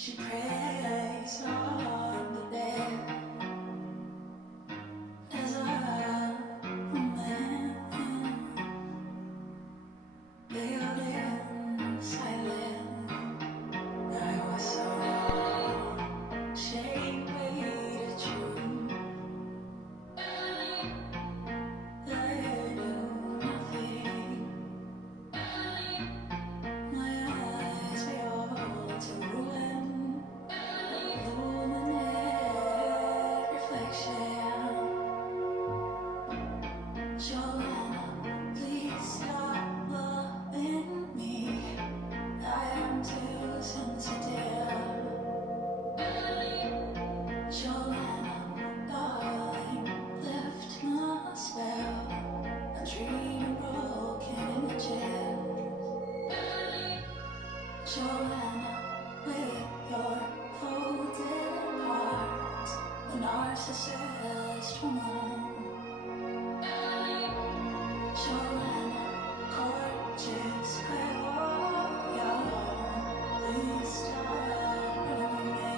She prays on the bed as a woman veiled in silence. I was so wrong. Shame waited true. I knew nothing. My eyes behold to ruin. Illuminate reflection. Joanna, please stop loving me. I am too sensitive. Joanna, darling, lift my spell. A dream broken images. Joanna, with your folded heart, a narcissist woman. Joanna, gorgeous, young. Please stop bringing me.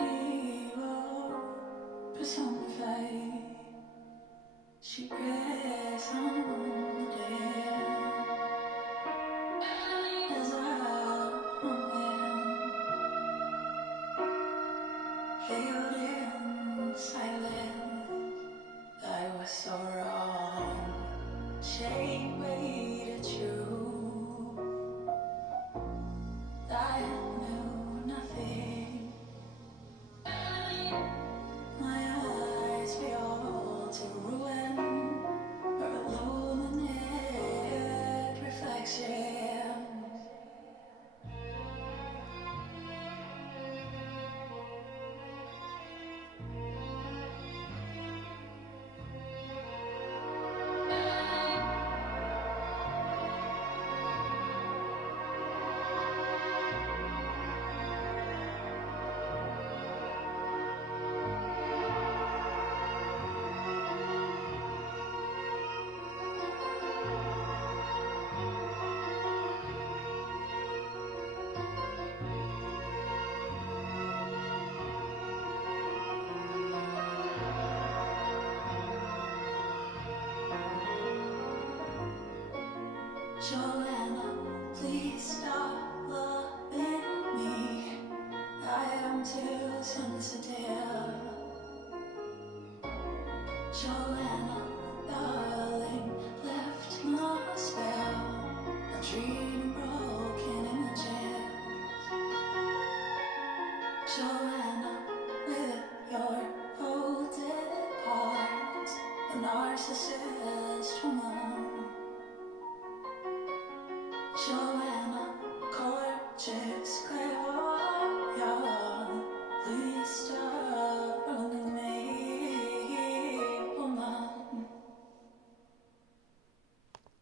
Evil personified. She preys on the dead as a woman veiled in silence. I was so wrong. Shame waited true. I knew nothing. My eyes behold to ruin. Her illuminate reflection. Joanna, please stop loving me. I am too sensitive. Joanna, darling, lift my spell. A dream broken images. Joanna, with your folded heart, a narcissist woman. Joanna, gorgeous.